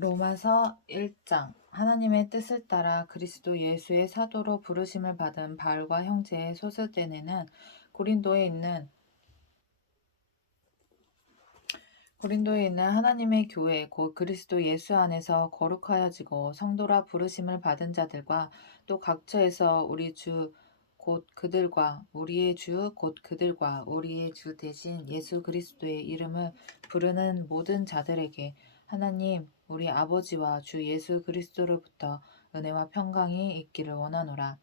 로마서 1장. 하나님의 뜻을 따라 그리스도 예수의 사도로 부르심을 받은 바울과 형제 소스데네는 고린도에 있는 하나님의 교회 곧 그리스도 예수 안에서 거룩하여지고 성도라 부르심을 받은 자들과 또 각처에서 우리 주 곧 그들과 우리의 주 곧 그들과 우리의 주 대신 예수 그리스도의 이름을 부르는 모든 자들에게 하나님 우리 아버지와 주 예수 그리스도로부터 은혜와 평강이 있기를 원하노라.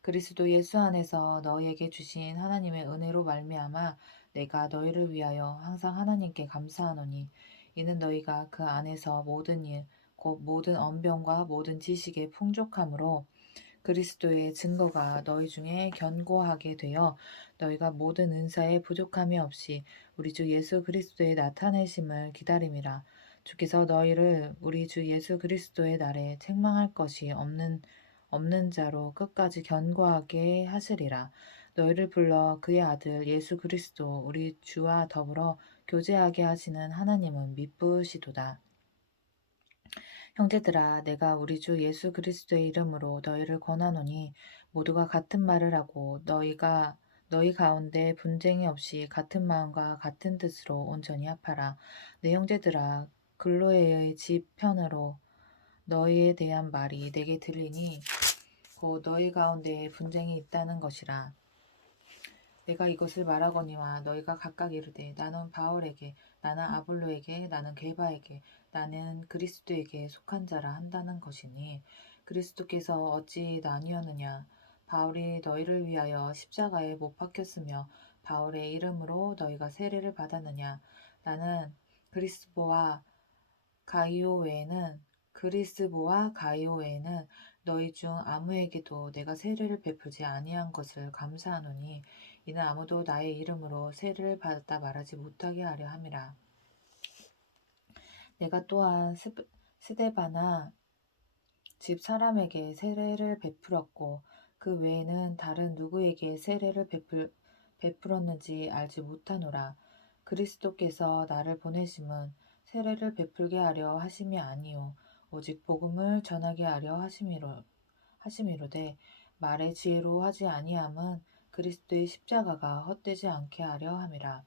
그리스도 예수 안에서 너희에게 주신 하나님의 은혜로 말미암아 내가 너희를 위하여 항상 하나님께 감사하노니 이는 너희가 그 안에서 모든 일 곧 모든 언변과 모든 지식의 풍족함으로 그리스도의 증거가 너희 중에 견고하게 되어 너희가 모든 은사에 부족함이 없이 우리 주 예수 그리스도의 나타내심을 기다림이라. 주께서 너희를 우리 주 예수 그리스도의 날에 책망할 것이 없는 자로 끝까지 견고하게 하시리라. 너희를 불러 그의 아들 예수 그리스도 우리 주와 더불어 교제하게 하시는 하나님은 미쁘시도다. 형제들아, 내가 우리 주 예수 그리스도의 이름으로 너희를 권하노니 모두가 같은 말을 하고 너희 가운데 분쟁이 없이 같은 마음과 같은 뜻으로 온전히 합하라. 내 형제들아, 글로에의 집 편으로 너희에 대한 말이 내게 들리니 곧 너희 가운데 분쟁이 있다는 것이라. 내가 이것을 말하거니와 너희가 각각 이르되 나는 바울에게 나는 아볼로에게 나는 게바에게 나는 그리스도에게 속한 자라 한다는 것이니 그리스도께서 어찌 나뉘었느냐. 바울이 너희를 위하여 십자가에 못 박혔으며 바울의 이름으로 너희가 세례를 받았느냐. 나는 그리스보와 가이오 외에는 너희 중 아무에게도 내가 세례를 베풀지 아니한 것을 감사하노니 이는 아무도 나의 이름으로 세례를 받았다 말하지 못하게 하려 함이라. 내가 또한 스데바나 집 사람에게 세례를 베풀었고 그 외에는 다른 누구에게 세례를 베풀었는지 알지 못하노라. 그리스도께서 나를 보내심은 세례를 베풀게 하려 하심이 아니요 오직 복음을 전하게 하려 하심이로되 말의 지혜로 하지 아니함은 그리스도의 십자가가 헛되지 않게 하려 함이라.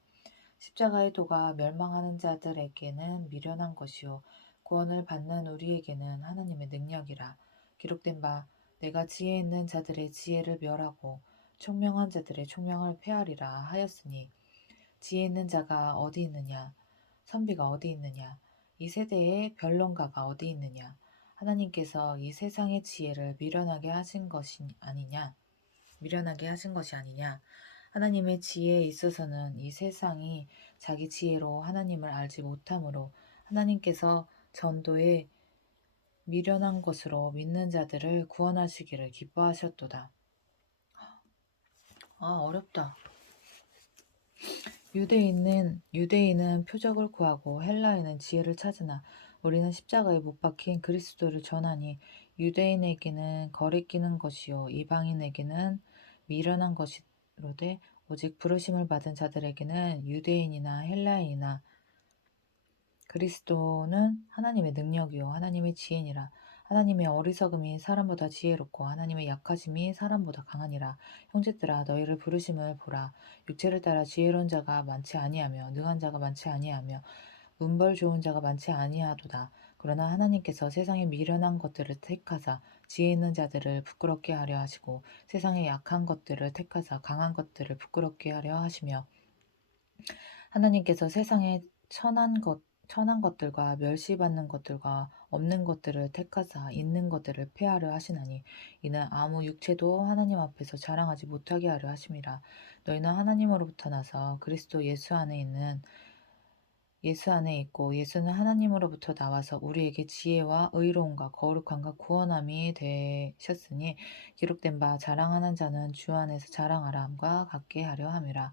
십자가의 도가 멸망하는 자들에게는 미련한 것이요 구원을 받는 우리에게는 하나님의 능력이라. 기록된 바 내가 지혜 있는 자들의 지혜를 멸하고 총명한 자들의 총명을 폐하리라 하였으니 지혜 있는 자가 어디 있느냐 선비가 어디 있느냐 이 세대의 변론가가 어디 있느냐 하나님께서 이 세상의 지혜를 미련하게 하신 것이 아니냐. 하나님의 지혜에 있어서는 이 세상이 자기 지혜로 하나님을 알지 못하므로 하나님께서 전도에 미련한 것으로 믿는 자들을 구원하시기를 기뻐하셨도다. 어렵다. 유대인은 표적을 구하고 헬라인은 지혜를 찾으나 우리는 십자가에 못 박힌 그리스도를 전하니 유대인에게는 거리끼는 것이요 이방인에게는 미련한 것이로되 오직 부르심을 받은 자들에게는 유대인이나 헬라인이나 그리스도는 하나님의 능력이요 하나님의 지혜니라. 하나님의 어리석음이 사람보다 지혜롭고 하나님의 약하심이 사람보다 강하니라. 형제들아 너희를 부르심을 보라. 육체를 따라 지혜로운 자가 많지 아니하며 능한 자가 많지 아니하며 문벌 좋은 자가 많지 아니하도다. 그러나 하나님께서 세상의 미련한 것들을 택하사 지혜 있는 자들을 부끄럽게 하려 하시고 세상의 약한 것들을 택하사 강한 것들을 부끄럽게 하려 하시며 하나님께서 세상의 천한 것들과 멸시받는 것들과 없는 것들을 택하사 있는 것들을 폐하려 하시나니 이는 아무 육체도 하나님 앞에서 자랑하지 못하게 하려 하심이라. 너희는 하나님으로부터 나서 그리스도 예수 안에 있고 예수는 하나님으로부터 나와서 우리에게 지혜와 의로움과 거룩함과 구원함이 되셨으니 기록된 바 자랑하는 자는 주 안에서 자랑하라 함과 같게 하려 함이라.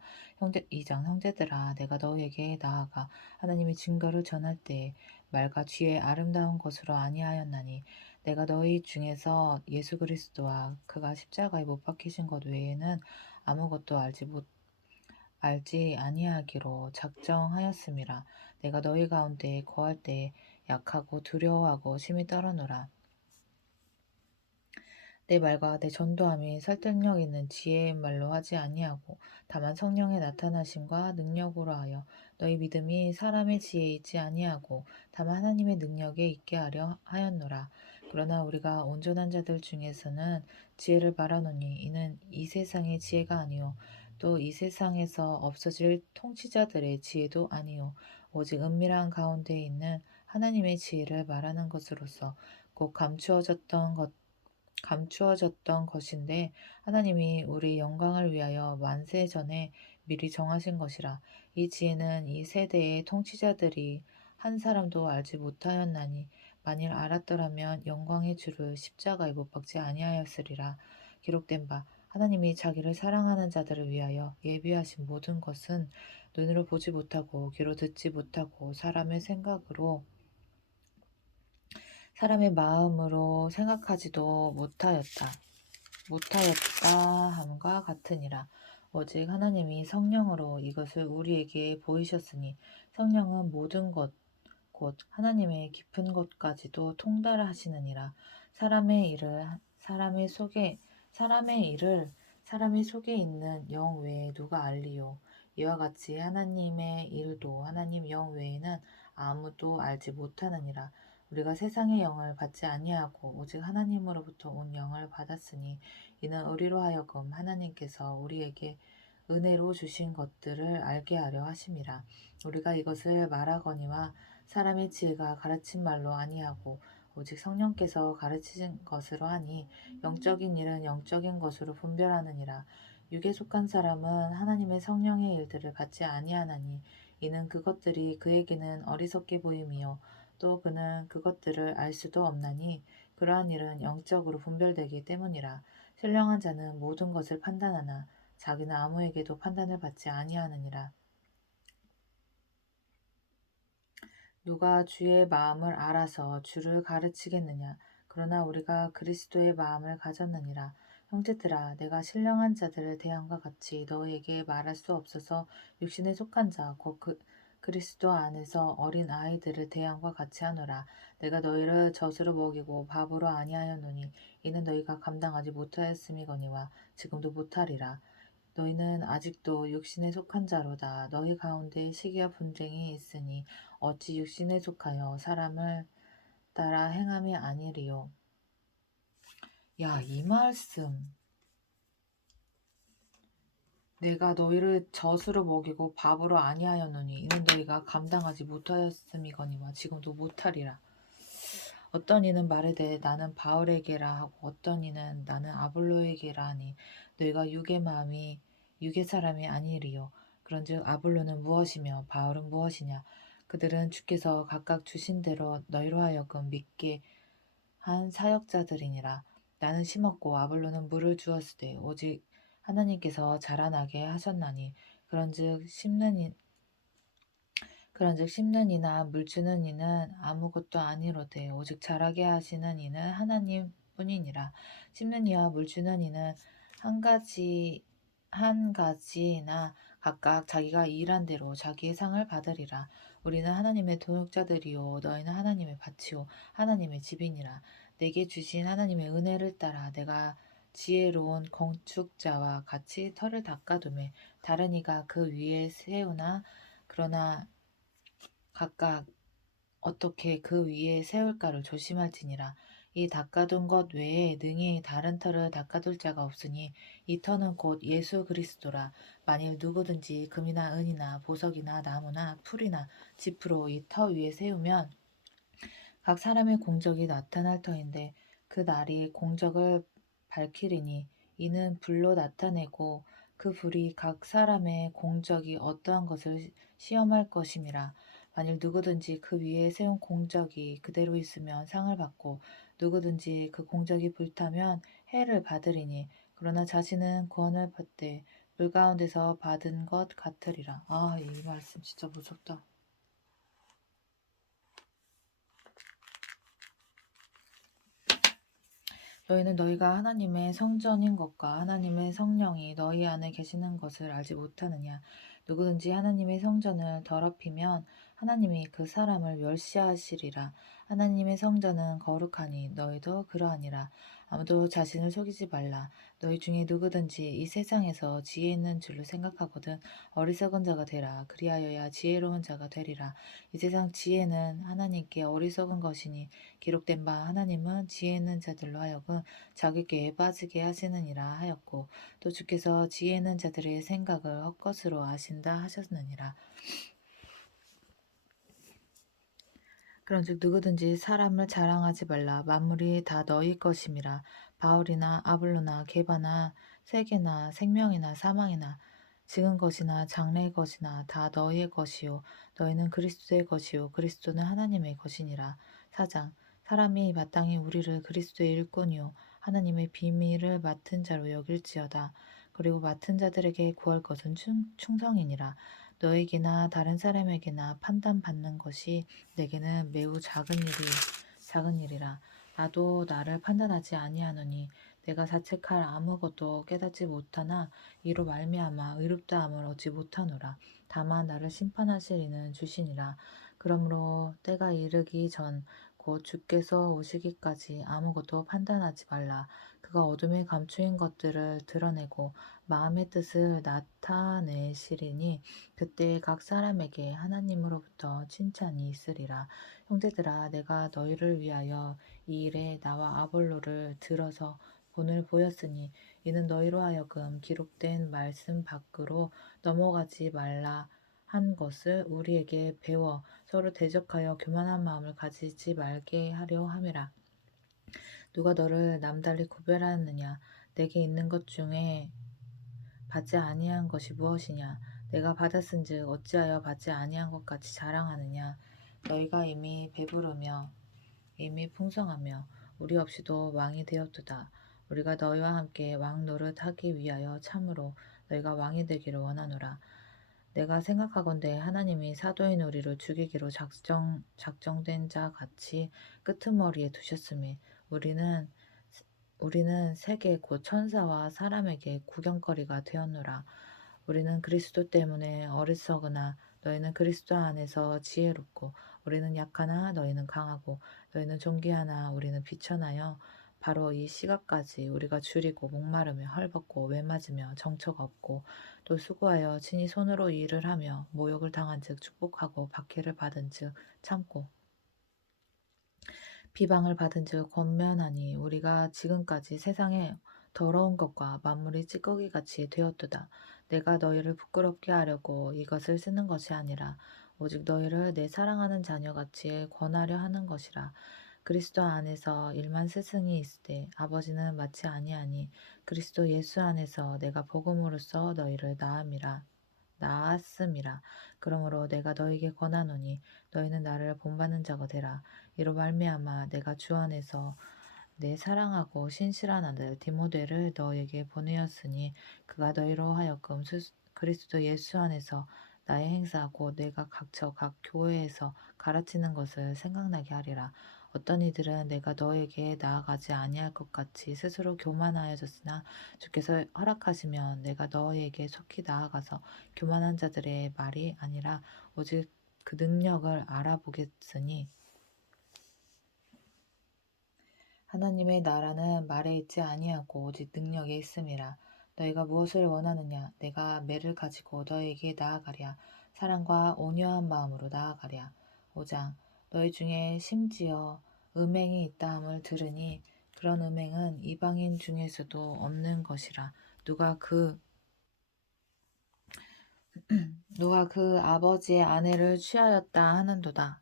2장 형제들아 내가 너희에게 나아가 하나님의 증거를 전할 때에 말과 뒤에 아름다운 것으로 아니하였나니 내가 너희 중에서 예수 그리스도와 그가 십자가에 못 박히신 것 외에는 아무것도 알지 아니하기로 작정하였음이라. 내가 너희 가운데 거할 때에 약하고 두려워하고 심히 떨어노라. 내 말과 내 전도함이 설득력 있는 지혜의 말로 하지 아니하고 다만 성령의 나타나심과 능력으로 하여 너희 믿음이 사람의 지혜에 있지 아니하고 다만 하나님의 능력에 있게 하려 하였노라. 그러나 우리가 온전한 자들 중에서는 지혜를 말하노니 이는 이 세상의 지혜가 아니요 또 이 세상에서 없어질 통치자들의 지혜도 아니요 오직 은밀한 가운데 있는 하나님의 지혜를 말하는 것으로서 곧 감추어졌던 것인데 하나님이 우리 영광을 위하여 만세 전에 미리 정하신 것이라. 이 지혜는 이 세대의 통치자들이 한 사람도 알지 못하였나니 만일 알았더라면 영광의 주를 십자가에 못 박지 아니하였으리라. 기록된 바 하나님이 자기를 사랑하는 자들을 위하여 예비하신 모든 것은 눈으로 보지 못하고 귀로 듣지 못하고 사람의 마음으로 생각하지도 못하였다 함과 같으니라. 오직 하나님이 성령으로 이것을 우리에게 보이셨으니 성령은 모든 것 곧 하나님의 깊은 것까지도 통달하시느니라. 사람의 일을 사람의 속에 있는 영 외에 누가 알리요. 이와 같이 하나님의 일도 하나님 영 외에는 아무도 알지 못하느니라. 우리가 세상의 영을 받지 아니하고 오직 하나님으로부터 온 영을 받았으니 이는 우리로 하여금 하나님께서 우리에게 은혜로 주신 것들을 알게 하려 하심이라. 우리가 이것을 말하거니와 사람의 지혜가 가르친 말로 아니하고 오직 성령께서 가르치신 것으로 하니 영적인 일은 영적인 것으로 분별하느니라. 육에 속한 사람은 하나님의 성령의 일들을 받지 아니하나니 이는 그것들이 그에게는 어리석게 보임이요 또 그는 그것들을 알 수도 없나니 그러한 일은 영적으로 분별되기 때문이라. 신령한 자는 모든 것을 판단하나 자기는 아무에게도 판단을 받지 아니하느니라. 누가 주의 마음을 알아서 주를 가르치겠느냐. 그러나 우리가 그리스도의 마음을 가졌느니라. 형제들아 내가 신령한 자들을 대함과 같이 너희에게 말할 수 없어서 육신에 속한 자 곧 그리스도 안에서 어린 아이들을 대함과 같이 하노라. 내가 너희를 젖으로 먹이고 밥으로 아니하였노니 이는 너희가 감당하지 못하였음이거니와 지금도 못하리라. 너희는 아직도 육신에 속한 자로다. 너희 가운데 시기와 분쟁이 있으니 어찌 육신에 속하여 사람을 따라 행함이 아니리요. 야, 이 말씀. 내가 너희를 젖으로 먹이고 밥으로 아니하였노니 이는 너희가 감당하지 못하였음이거니와 지금도 못하리라. 어떤 이는 말하되 나는 바울에게라 하고 어떤 이는 나는 아볼로에게라 하니 너희가 육의 사람이 아니리요. 그런즉 아볼로는 무엇이며 바울은 무엇이냐. 그들은 주께서 각각 주신 대로 너희로 하여금 믿게 한 사역자들이니라. 나는 심었고 아볼로는 물을 주었으되 오직 하나님께서 자라나게 하셨나니 그런즉 심는 이나 물 주는 이는 아무것도 아니로되 오직 자라게 하시는 이는 하나님뿐이니라. 심는 이와 물 주는 이는 한 가지나 각각 자기가 일한 대로 자기의 상을 받으리라. 우리는 하나님의 동역자들이요 너희는 하나님의 밭이요 하나님의 집이니라. 내게 주신 하나님의 은혜를 따라 내가 지혜로운 건축자와 같이 터를 닦아두매 다른 이가 그 위에 세우나 그러나 각각 어떻게 그 위에 세울까를 조심할지니라. 이 닦아둔 것 외에 능히 다른 터를 닦아둘 자가 없으니 이 터는 곧 예수 그리스도라. 만일 누구든지 금이나 은이나 보석이나 나무나 풀이나 짚으로 이 터 위에 세우면 각 사람의 공적이 나타날 터인데 그 날이 공적을 밝히리니 이는 불로 나타내고 그 불이 각 사람의 공적이 어떠한 것을 시험할 것임이라. 만일 누구든지 그 위에 세운 공적이 그대로 있으면 상을 받고 누구든지 그 공적이 불타면 해를 받으리니 그러나 자신은 구원을 받되 불 가운데서 받은 것 같으리라. 아, 이 말씀 진짜 무섭다. 너희는 너희가 하나님의 성전인 것과 하나님의 성령이 너희 안에 계시는 것을 알지 못하느냐. 누구든지 하나님의 성전을 더럽히면 하나님이 그 사람을 멸시하시리라. 하나님의 성전은 거룩하니 너희도 그러하니라. 아무도 자신을 속이지 말라. 너희 중에 누구든지 이 세상에서 지혜 있는 줄로 생각하거든 어리석은 자가 되라. 그리하여야 지혜로운 자가 되리라. 이 세상 지혜는 하나님께 어리석은 것이니 기록된 바 하나님은 지혜 있는 자들로 하여금 자기께 빠지게 하시느니라 하였고 또 주께서 지혜 있는 자들의 생각을 헛것으로 아신다 하셨느니라. 그런즉 누구든지 사람을 자랑하지 말라. 만물이 다 너희 것임이라. 바울이나 아볼로나 게바나 세계나 생명이나 사망이나 지은 것이나 장래의 것이나 다 너희의 것이요 너희는 그리스도의 것이요 그리스도는 하나님의 것이니라. 4장 사람이 마땅히 우리를 그리스도의 일꾼이요 하나님의 비밀을 맡은 자로 여길지어다. 그리고 맡은 자들에게 구할 것은 충성이니라. 너에게나 다른 사람에게나 판단받는 것이 내게는 매우 작은 일이라. 나도 나를 판단하지 아니하노니 내가 자책할 아무것도 깨닫지 못하나 이로 말미암아 의롭다함을 얻지 못하노라. 다만 나를 심판하실 이는 주시니라. 그러므로 때가 이르기 전 곧 주께서 오시기까지 아무것도 판단하지 말라. 그가 어둠에 감추인 것들을 드러내고 마음의 뜻을 나타내시리니 그때 각 사람에게 하나님으로부터 칭찬이 있으리라. 형제들아 내가 너희를 위하여 이 일에 나와 아볼로를 들어서 본을 보였으니 이는 너희로 하여금 기록된 말씀 밖으로 넘어가지 말라 한 것을 우리에게 배워 서로 대적하여 교만한 마음을 가지지 말게 하려 함이라. 누가 너를 남달리 구별하느냐? 내게 있는 것 중에 받지 아니한 것이 무엇이냐? 내가 받았은즉 어찌하여 받지 아니한 것 같이 자랑하느냐? 너희가 이미 배부르며 이미 풍성하며 우리 없이도 왕이 되었도다. 우리가 너희와 함께 왕 노릇하기 위하여 참으로 너희가 왕이 되기를 원하노라. 내가 생각하건대 하나님이 사도인 우리를 죽이기로 작정된 자 같이 끄트머리에 두셨으니 우리는 세계 곧 천사와 사람에게 구경거리가 되었노라. 우리는 그리스도 때문에 어리석으나 너희는 그리스도 안에서 지혜롭고 우리는 약하나 너희는 강하고 너희는 존귀하나 우리는 비천하여 바로 이 시각까지 우리가 줄이고 목마르며 헐벗고 외맞으며 정처가 없고 또 수고하여 친히 손으로 일을 하며 모욕을 당한즉 축복하고 박해를 받은즉 참고 비방을 받은즉 권면하니 우리가 지금까지 세상에 더러운 것과 만물이 찌꺼기같이 되었도다. 내가 너희를 부끄럽게 하려고 이것을 쓰는 것이 아니라 오직 너희를 내 사랑하는 자녀같이 권하려 하는 것이라. 그리스도 안에서 일만 스승이 있으되 아버지는 맞지 아니하니 그리스도 예수 안에서 내가 복음으로써 너희를 낳았음이라. 그러므로 내가 너희에게 권하노니 너희는 나를 본받는 자가 되라. 이로 말미암아 내가 주 안에서 내 사랑하고 신실한 아들 디모데를 너희에게 보내었으니 그가 너희로 하여금 그리스도 예수 안에서 나의 행사 곧 내가 각처 각 교회에서 가르치는 것을 생각나게 하리라. 어떤 이들은 내가 너에게 나아가지 아니할 것 같이 스스로 교만하여졌으나 주께서 허락하시면 내가 너희에게 속히 나아가서 교만한 자들의 말이 아니라 오직 그 능력을 알아보겠으니 하나님의 나라는 말에 있지 아니하고 오직 능력에 있음이라. 너희가 무엇을 원하느냐? 내가 매를 가지고 너희에게 나아가랴. 사랑과 온유한 마음으로 나아가랴. 5장 너희 중에 심지어 음행이 있다함을 들으니 그런 음행은 이방인 중에서도 없는 것이라. 누가 그 아버지의 아내를 취하였다 하는도다.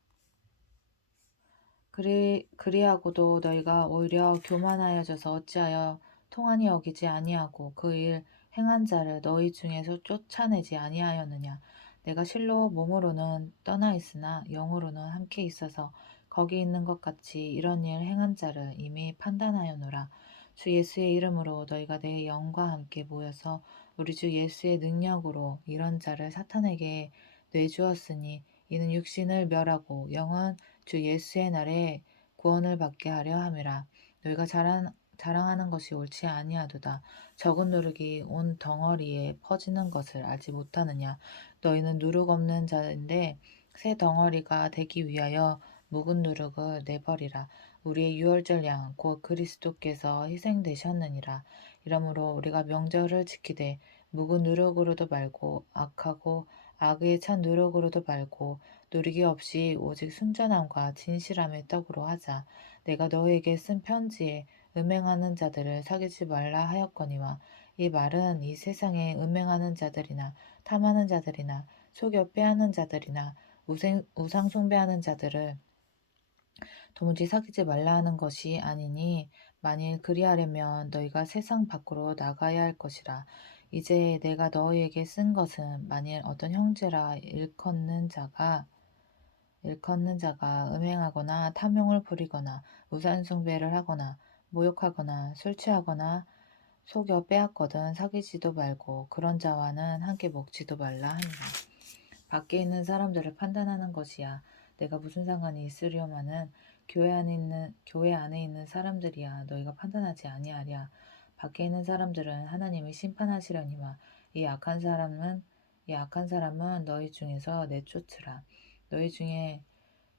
그리하고도 너희가 오히려 교만하여져서 어찌하여 통한이 여기지 아니하고 그 일 행한 자를 너희 중에서 쫓아내지 아니하였느냐. 내가 실로 몸으로는 떠나 있으나 영으로는 함께 있어서 거기 있는 것 같이 이런 일 행한 자를 이미 판단하였노라. 주 예수의 이름으로 너희가 내 영과 함께 모여서 우리 주 예수의 능력으로 이런 자를 사탄에게 내주었으니 이는 육신을 멸하고 영은 주 예수의 날에 구원을 받게 하려 함이라. 너희가 자랑하는 것이 옳지 아니하도다. 적은 누룩이 온 덩어리에 퍼지는 것을 알지 못하느냐. 너희는 누룩 없는 자인데 새 덩어리가 되기 위하여 묵은 누룩을 내버리라. 우리의 유월절 양 곧 그리스도께서 희생되셨느니라. 이러므로 우리가 명절을 지키되 묵은 누룩으로도 말고 악하고 악에 찬 누룩으로도 말고 누리기 없이 오직 순전함과 진실함의 떡으로 하자. 내가 너에게 쓴 편지에 음행하는 자들을 사귀지 말라 하였거니와 이 말은 이 세상에 음행하는 자들이나 탐하는 자들이나 속여 빼앗는 자들이나 우상 숭배하는 자들을 도무지 사귀지 말라 하는 것이 아니니 만일 그리하려면 너희가 세상 밖으로 나가야 할 것이라. 이제 내가 너희에게 쓴 것은 만일 어떤 형제라 일컫는 자가 음행하거나 탐욕을 부리거나 우상 숭배를 하거나 모욕하거나 술 취하거나 속여 빼앗거든 사귀지도 말고 그런 자와는 함께 먹지도 말라 하니라. 밖에 있는 사람들을 판단하는 것이야. 내가 무슨 상관이 있으려마는 교회 안에 있는 사람들이야. 너희가 판단하지 아니하랴. 밖에 있는 사람들은 하나님이 심판하시려니와 이 악한 사람은 너희 중에서 내쫓으라. 너희 중에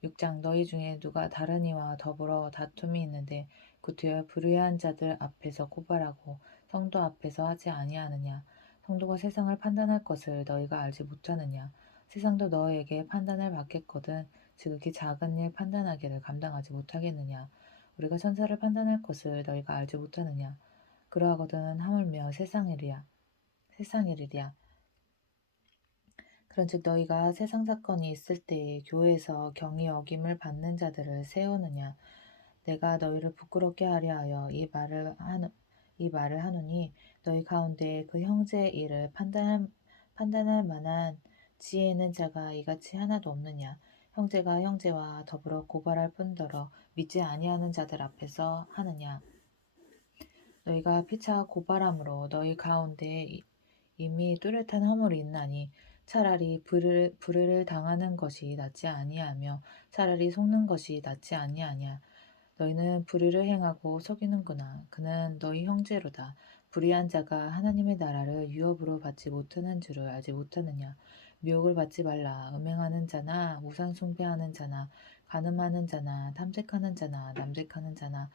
6장 너희 중에 누가 다른 이와 더불어 다툼이 있는데 구되어 불의한 자들 앞에서 고발하고 성도 앞에서 하지 아니하느냐. 성도가 세상을 판단할 것을 너희가 알지 못하느냐. 세상도 너에게 판단을 받겠거든 지극히 작은 일 판단하기를 감당하지 못하겠느냐. 우리가 천사를 판단할 것을 너희가 알지 못하느냐. 그러하거든 하물며 세상 일이랴. 그런즉 너희가 세상 사건이 있을 때에 교회에서 경히 여김을 받는 자들을 세우느냐. 내가 너희를 부끄럽게 하려 하여 이 말을 하노니 너희 가운데 그 형제의 일을 판단할 만한 지혜 있는 자가 이같이 하나도 없느냐. 형제가 형제와 더불어 고발할 뿐더러 믿지 아니하는 자들 앞에서 하느냐. 너희가 피차 고발함으로 너희 가운데 이미 뚜렷한 허물이 있나니 차라리 불의를 당하는 것이 낫지 아니하며 차라리 속는 것이 낫지 아니하냐. 너희는 불의를 행하고 속이는구나. 그는 너희 형제로다. 불의한 자가 하나님의 나라를 유업으로 받지 못하는 줄을 알지 못하느냐. 미혹을 받지 말라. 음행하는 자나 우상 숭배하는 자나 간음하는 자나 탐색하는 자나 남색하는 자나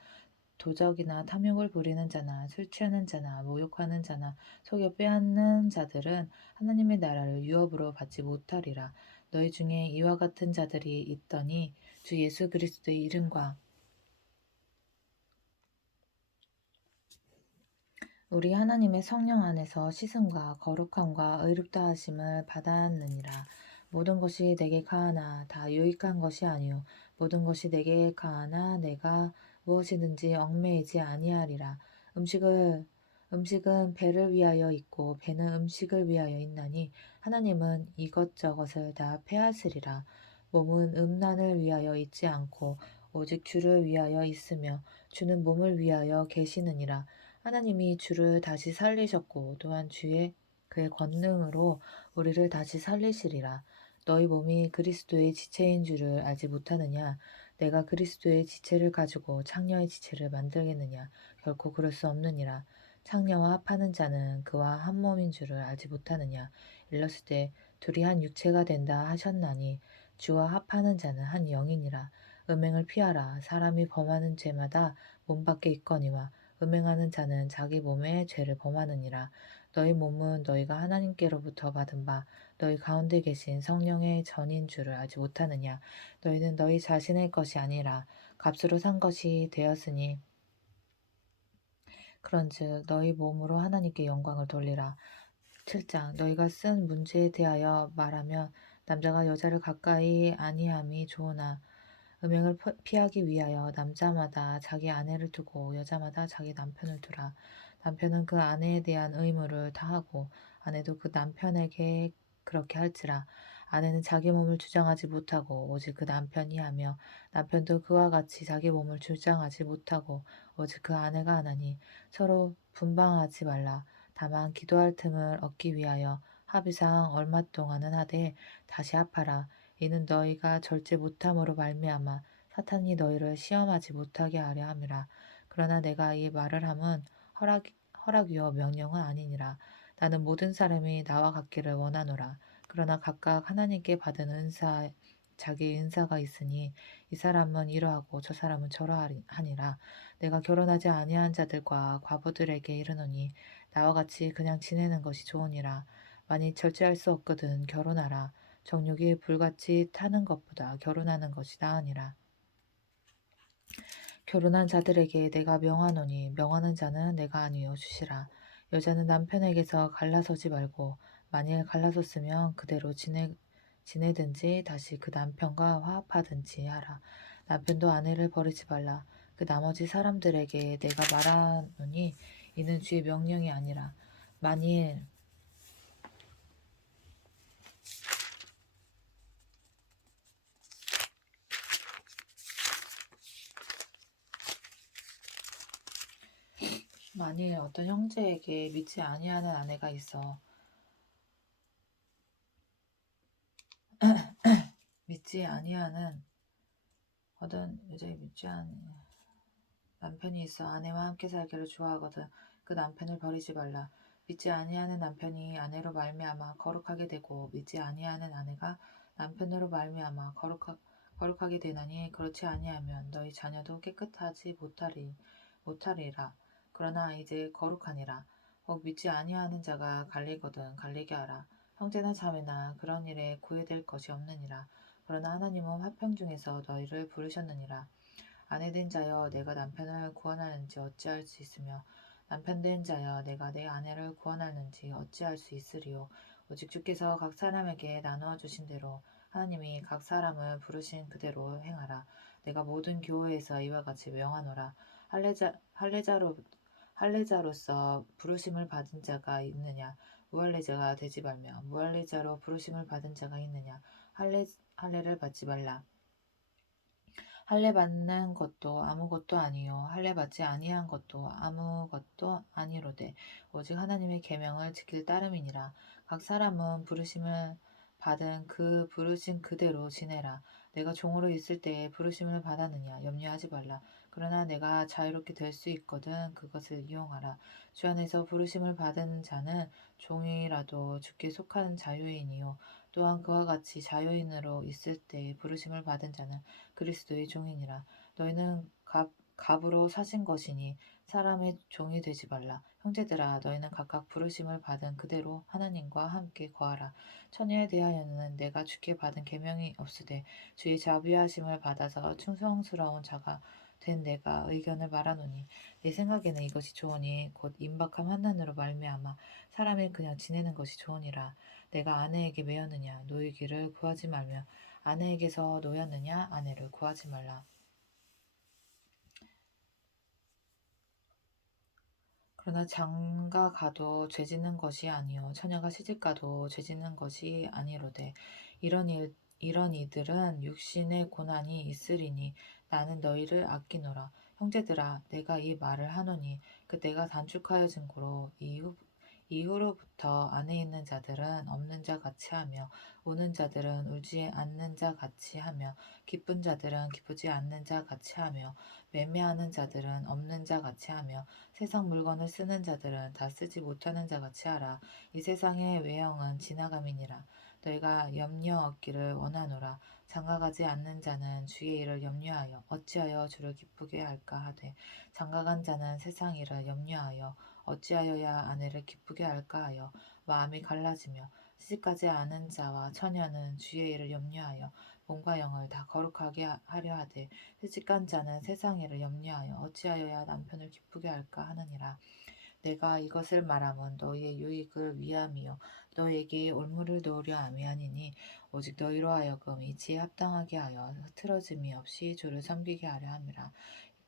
도적이나 탐욕을 부리는 자나 술 취하는 자나 모욕하는 자나 속여 빼앗는 자들은 하나님의 나라를 유업으로 받지 못하리라. 너희 중에 이와 같은 자들이 있더니 주 예수 그리스도의 이름과 우리 하나님의 성령 안에서 씻음과 거룩함과 의롭다 하심을 받았느니라. 모든 것이 내게 가하나 다 유익한 것이 아니요 모든 것이 내게 가하나 내가 무엇이든지 얽매이지 아니하리라. 음식은 배를 위하여 있고 배는 음식을 위하여 있나니 하나님은 이것저것을 다 패하시리라. 몸은 음란을 위하여 있지 않고 오직 주를 위하여 있으며 주는 몸을 위하여 계시느니라. 하나님이 주를 다시 살리셨고 또한 그의 권능으로 우리를 다시 살리시리라. 너희 몸이 그리스도의 지체인 줄을 알지 못하느냐? 내가 그리스도의 지체를 가지고 창녀의 지체를 만들겠느냐? 결코 그럴 수 없느니라. 창녀와 합하는 자는 그와 한 몸인 줄을 알지 못하느냐? 일렀을 때 둘이 한 육체가 된다 하셨나니 주와 합하는 자는 한 영이니라. 음행을 피하라. 사람이 범하는 죄마다 몸 밖에 있거니와 음행하는 자는 자기 몸에 죄를 범하느니라. 너희 몸은 너희가 하나님께로부터 받은 바 너희 가운데 계신 성령의 전인 줄을 알지 못하느냐. 너희는 너희 자신의 것이 아니라 값으로 산 것이 되었으니 그런즉 너희 몸으로 하나님께 영광을 돌리라. 7장 너희가 쓴 문제에 대하여 말하면 남자가 여자를 가까이 아니함이 좋으나 음행을 피하기 위하여 남자마다 자기 아내를 두고 여자마다 자기 남편을 두라. 남편은 그 아내에 대한 의무를 다하고 아내도 그 남편에게 그렇게 할지라. 아내는 자기 몸을 주장하지 못하고 오직 그 남편이 하며 남편도 그와 같이 자기 몸을 주장하지 못하고 오직 그 아내가 하나니 서로 분방하지 말라. 다만 기도할 틈을 얻기 위하여 합의상 얼마 동안은 하되 다시 합하라. 이는 너희가 절제 못함으로 말미암아 사탄이 너희를 시험하지 못하게 하려 함이라. 그러나 내가 이 말을 함은 허락이요 명령은 아니니라. 나는 모든 사람이 나와 같기를 원하노라. 그러나 각각 하나님께 받은 자기 은사가 있으니 이 사람은 이러하고 저 사람은 저러하니라. 내가 결혼하지 아니한 자들과 과부들에게 이르노니 나와 같이 그냥 지내는 것이 좋으니라. 만일 절제할 수 없거든 결혼하라. 정욕이 불같이 타는 것보다 결혼하는 것이 나으니라. 결혼한 자들에게 내가 명하노니 명하는 자는 내가 아니요 주시라. 여자는 남편에게서 갈라서지 말고 만일 갈라섰으면 그대로 지내든지 다시 그 남편과 화합하든지 하라. 남편도 아내를 버리지 말라. 그 나머지 사람들에게 내가 말하노니 이는 주의 명령이 아니라 만일 어떤 형제에게 믿지 아니하는 아내가 있어 믿지 아니하는 어떤 여자에 믿지 않는 남편이 있어 아내와 함께 살기를 좋아하거든 그 남편을 버리지 말라. 믿지 아니하는 남편이 아내로 말미암아 거룩하게 되고 믿지 아니하는 아내가 남편으로 말미암아 거룩하게 되나니 그렇지 아니하면 너희 자녀도 깨끗하지 못하리라. 그러나 이제 거룩하니라. 혹 믿지 아니하는 자가 갈리거든 갈리게 하라. 형제나 자매나 그런 일에 구애될 것이 없느니라. 그러나 하나님은 화평 중에서 너희를 부르셨느니라. 아내된 자여 내가 남편을 구원하는지 어찌할 수 있으며 남편된 자여 내가 내 아내를 구원하는지 어찌할 수 있으리요. 오직 주께서 각 사람에게 나누어 주신 대로 하나님이 각 사람을 부르신 그대로 행하라. 내가 모든 교회에서 이와 같이 명하노라. 할례자로 할례자로서 부르심을 받은 자가 있느냐? 무할례자가 되지 말며 무할례자로 부르심을 받은 자가 있느냐? 할례를 받지 말라. 할례 받는 것도 아무것도 아니요 할례 받지 아니한 것도 아무것도 아니로되 오직 하나님의 계명을 지킬 따름이니라. 각 사람은 부르심을 받은 그 부르심 그대로 지내라. 내가 종으로 있을 때에 부르심을 받았느냐 염려하지 말라. 그러나 내가 자유롭게 될 수 있거든 그것을 이용하라. 주 안에서 부르심을 받은 자는 종이라도 주께 속하는 자유인이요 또한 그와 같이 자유인으로 있을 때에 부르심을 받은 자는 그리스도의 종이니라. 너희는 갑으로 사신 것이니 사람의 종이 되지 말라. 형제들아 너희는 각각 부르심을 받은 그대로 하나님과 함께 거하라. 처녀에 대하여는 내가 주께 받은 계명이 없으되 주의 자비하심을 받아서 충성스러운 자가 된 내가 의견을 말하노니 내 생각에는 이것이 좋으니 곧 임박한 환난으로 말미암아 사람이 그냥 지내는 것이 좋으니라. 내가 아내에게 매였느냐 노이기를 구하지 말며 아내에게서 노였느냐 아내를 구하지 말라. 그러나 장가 가도 죄짓는 것이 아니요 처녀가 시집가도 죄짓는 것이 아니로되 이런 이들은 육신의 고난이 있으리니 나는 너희를 아끼노라. 형제들아 내가 이 말을 하노니 그때가 단축하여 증거로 이후로부터 안에 있는 자들은 없는 자 같이 하며 우는 자들은 울지 않는 자 같이 하며 기쁜 자들은 기쁘지 않는 자 같이 하며 매매하는 자들은 없는 자 같이 하며 세상 물건을 쓰는 자들은 다 쓰지 못하는 자 같이 하라. 이 세상의 외형은 지나감이니라. 너희가 염려 얻기를 원하노라. 장가가지 않는 자는 주의 일을 염려하여 어찌하여 주를 기쁘게 할까 하되 장가간 자는 세상 일을 염려하여 어찌하여야 아내를 기쁘게 할까 하여 마음이 갈라지며 시집가지 않은 자와 처녀는 주의 일을 염려하여 몸과 영을 다 거룩하게 하려 하되 시집간 자는 세상 일을 염려하여 어찌하여야 남편을 기쁘게 할까 하느니라. 내가 이것을 말함은 너희의 유익을 위함이요 너희에게 올무를 놓으려 함이 아니니 오직 너희로 하여금 이치에 합당하게 하여 흐트러짐이 없이 주를 섬기게 하려 함이라.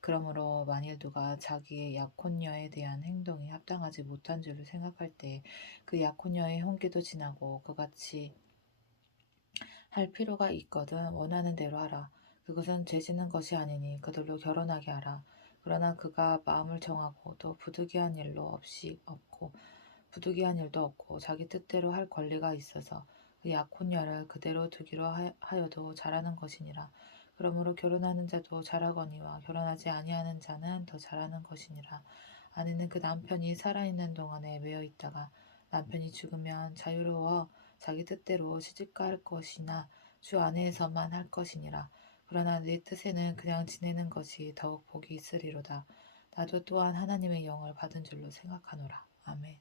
그러므로 만일 누가 자기의 약혼녀에 대한 행동이 합당하지 못한 줄을 생각할 때 그 약혼녀의 혼기도 지나고 그같이 할 필요가 있거든 원하는 대로 하라. 그것은 죄짓는 것이 아니니 그들로 결혼하게 하라. 그러나 그가 마음을 정하고 또 부득이한 일도 없고 자기 뜻대로 할 권리가 있어서 그 약혼녀를 그대로 두기로 하여도 잘하는 것이니라. 그러므로 결혼하는 자도 잘하거니와 결혼하지 아니하는 자는 더 잘하는 것이니라. 아내는 그 남편이 살아있는 동안에 매여 있다가 남편이 죽으면 자유로워 자기 뜻대로 시집갈 것이나 주 안에서만 할 것이니라. 그러나 내 뜻에는 그냥 지내는 것이 더욱 복이 있으리로다. 나도 또한 하나님의 영을 받은 줄로 생각하노라. 아멘.